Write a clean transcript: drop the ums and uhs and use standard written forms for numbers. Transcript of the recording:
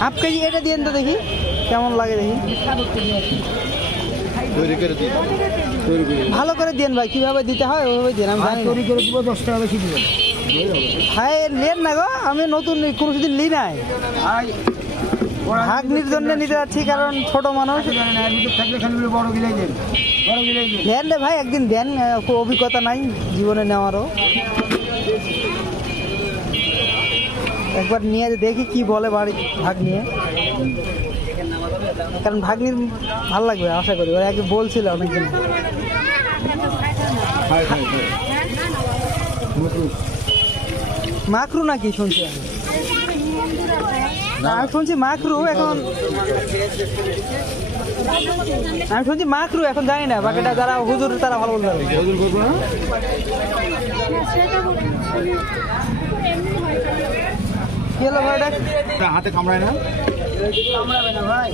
Half KG এটা দিয়েন তো দেখি কেমন লাগে দেখি। ভালো করে দিন ভাই, কিভাবে দিতে হয় ওইভাবে দিন। আমি জানি তৈরি করে দিব 10 টাকা বেশি দিবেন। হ্যাঁ নেন না গো, আমি নতুন কোনোদিন লি নাই, ভাগ্নির জন্য নিতে যাচ্ছি কারণ ছোট মানুষ। দেন রে ভাই একদিন দেন, অভিজ্ঞতা নাই জীবনে নেওয়ারও, একবার নিয়ে দেখি কি বলে বাড়ি ভাগ নিয়ে, কারণ ভাগ্নির ভালো লাগবে আশা করি। ওরা আগে বলছিল অনেকদিন। মাকরু নাকি শুনছি আমি শুনছি মাকরু এখন, আমি শুনছি মাকরু এখন জানি না, বাকিটা যারা হুজুর তারা ভালো বলতে পারবে। কি হলো ভাইটা, হাতে কামড়ায় না? কামড়াবে না ভাই।